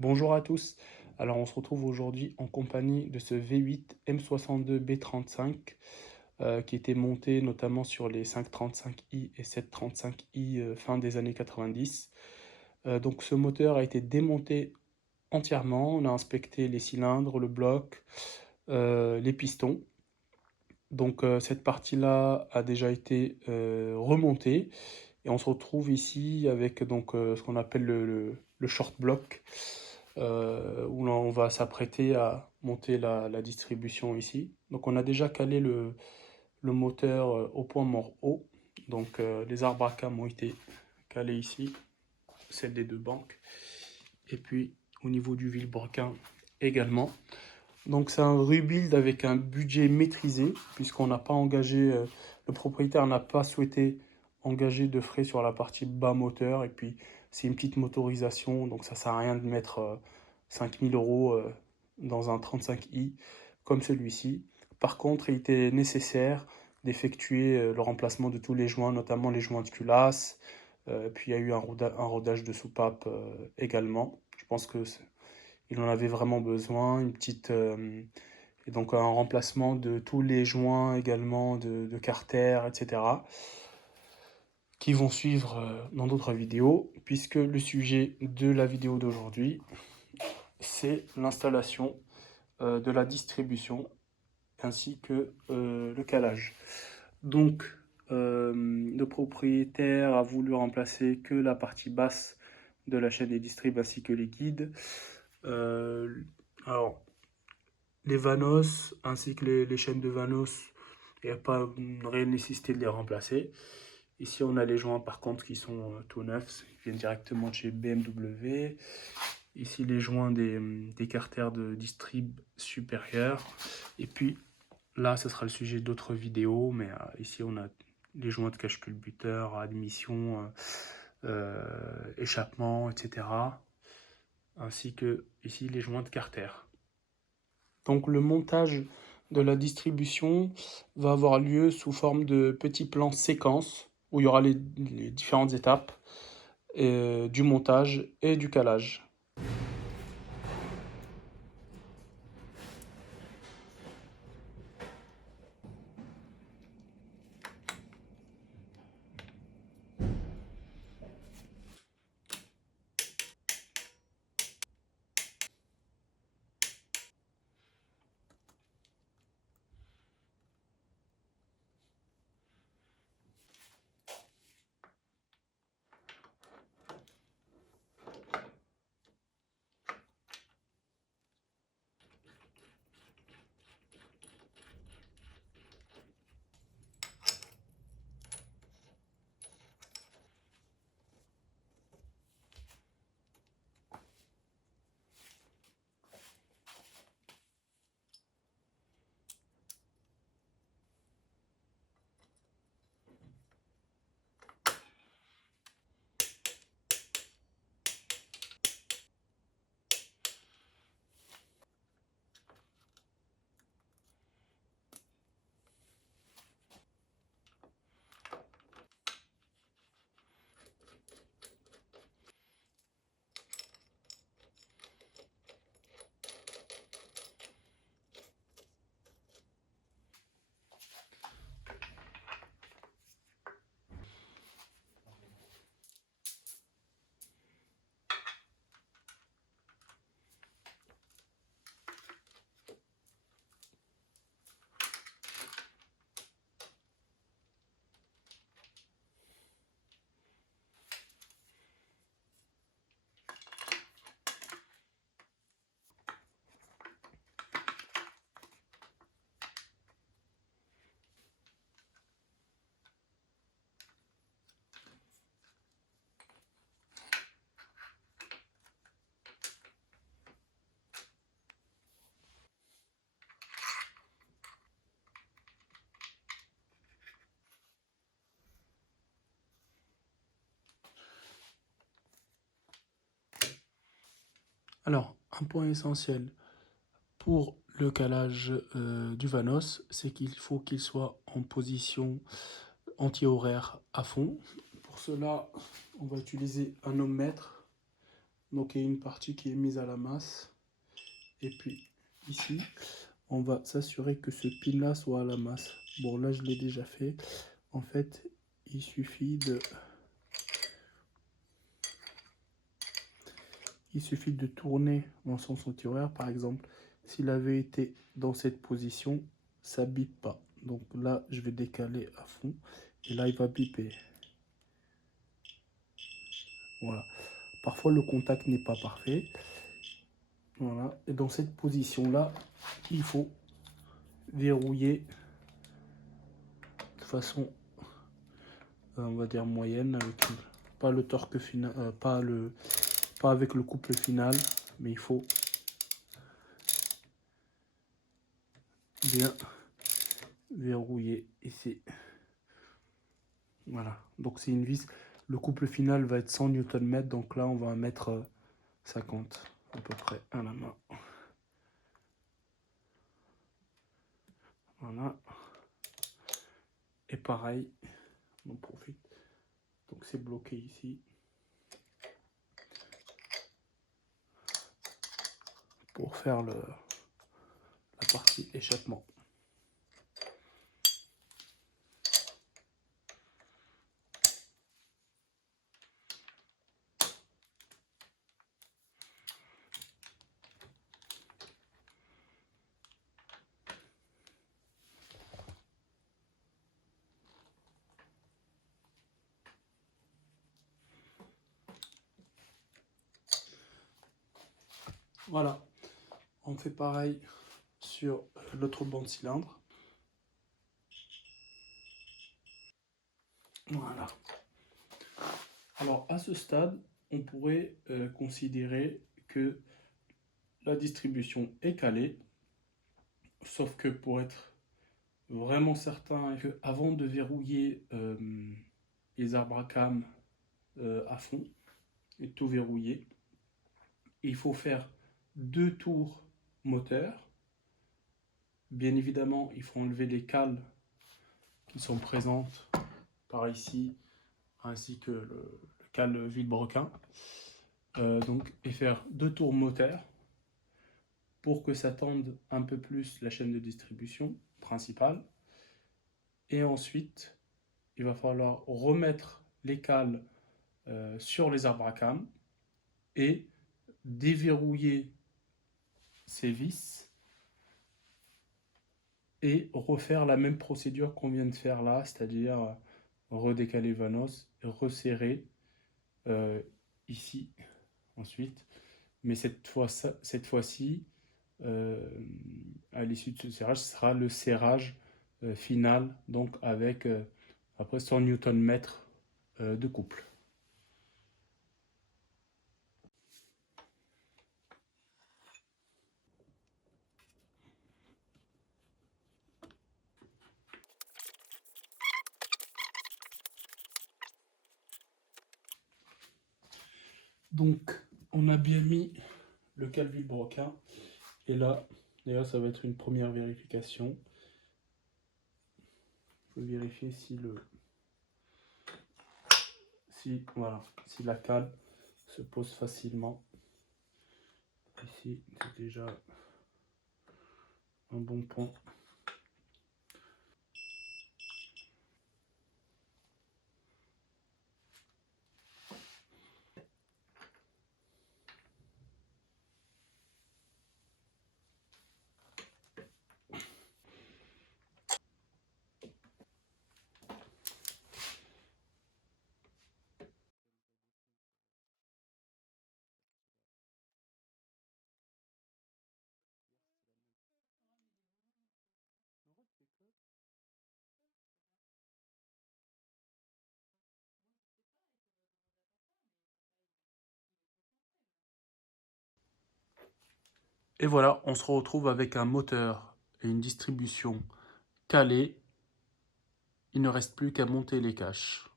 Bonjour à tous. Alors on se retrouve aujourd'hui en compagnie de ce V8 M62B35 qui était monté notamment sur les 535i et 735i fin des années 90. Donc ce moteur a été démonté entièrement. On a inspecté les cylindres, le bloc, les pistons. Donc cette partie-là a déjà été remontée et on se retrouve ici avec donc ce qu'on appelle le short block où là, on va s'apprêter à monter la distribution ici. Donc on a déjà calé le moteur au point mort haut. Donc les arbres à cam ont été calés ici, celle des deux banques. Et puis au niveau du vilebrequin également. Donc c'est un rebuild avec un budget maîtrisé, puisqu'on n'a pas engagé, le propriétaire n'a pas souhaité engager de frais sur la partie bas moteur, et puis c'est une petite motorisation, donc ça sert à rien de mettre 5000 euros dans un 35i comme celui-ci. Par contre, il était nécessaire d'effectuer le remplacement de tous les joints, notamment les joints de culasse, puis il y a eu un rodage de soupape également. Je pense que il en avait vraiment besoin, une petite et donc un remplacement de tous les joints également de carter, etc. qui vont suivre dans d'autres vidéos, puisque le sujet de la vidéo d'aujourd'hui, c'est l'installation de la distribution ainsi que le calage. Donc, le propriétaire a voulu remplacer que la partie basse de la chaîne des distribs ainsi que les guides. Euh, alors, les Vanos ainsi que les chaînes de Vanos, il n'y a pas une réelle nécessité de les remplacer. Ici, on a les joints par contre qui sont tout neufs, qui viennent directement de chez BMW. Ici, les joints des carters de distrib supérieur. Et puis là, ce sera le sujet d'autres vidéos, mais ici, on a les joints de cache-culbuteur, admission, échappement, etc. Ainsi que ici, les joints de carter. Donc le montage de la distribution va avoir lieu sous forme de petits plans séquences où il y aura les différentes étapes du montage et du calage. Alors, un point essentiel pour le calage du Vanos, c'est qu'il faut qu'il soit en position anti-horaire à fond. Pour cela, on va utiliser un ohmmètre Donc il y a une partie qui est mise à la masse. Et puis ici, on va s'assurer que ce pin-là soit à la masse. Bon, là, je l'ai déjà fait. En fait, il suffit de tourner dans son sens horaire. Par exemple, s'il avait été dans cette position, ça bip pas. Donc là, je vais décaler à fond. Et là, il va biper. Voilà. Parfois, le contact n'est pas parfait. Voilà. Et dans cette position-là, il faut verrouiller de façon, on va dire, moyenne, avec pas le torque final, pas avec le couple final, mais il faut bien verrouiller ici. Voilà. Donc c'est une vis. Le couple final va être 100 Nm, donc là on va en mettre 50 à peu près à la main. Voilà. Et pareil, on en profite. Donc c'est bloqué ici. Pour faire la partie échappement. Voilà, on fait pareil sur l'autre banc de cylindre. Voilà. Alors à ce stade, on pourrait considérer que la distribution est calée, sauf que pour être vraiment certain, que avant de verrouiller les arbres à cam à fond et tout verrouiller, il faut faire 2 tours moteur. Bien évidemment, il faut enlever les cales qui sont présentes par ici, ainsi que le cale vilebrequin. Donc, et faire 2 tours moteur pour que ça tende un peu plus la chaîne de distribution principale. Et ensuite, il va falloir remettre les cales sur les arbres à cam et déverrouiller ces vis et refaire la même procédure qu'on vient de faire là, c'est-à-dire redécaler Vanos, resserrer ici ensuite. Mais cette fois-ci, à l'issue de ce serrage, ce sera le serrage final, donc avec après 100 Nm de couple. Donc, on a bien mis le cale vilebrequin. Et là, d'ailleurs, ça va être une première vérification. Il faut vérifier si la cale se pose facilement. Ici, c'est déjà un bon point. Et voilà, on se retrouve avec un moteur et une distribution calée. Il ne reste plus qu'à monter les caches.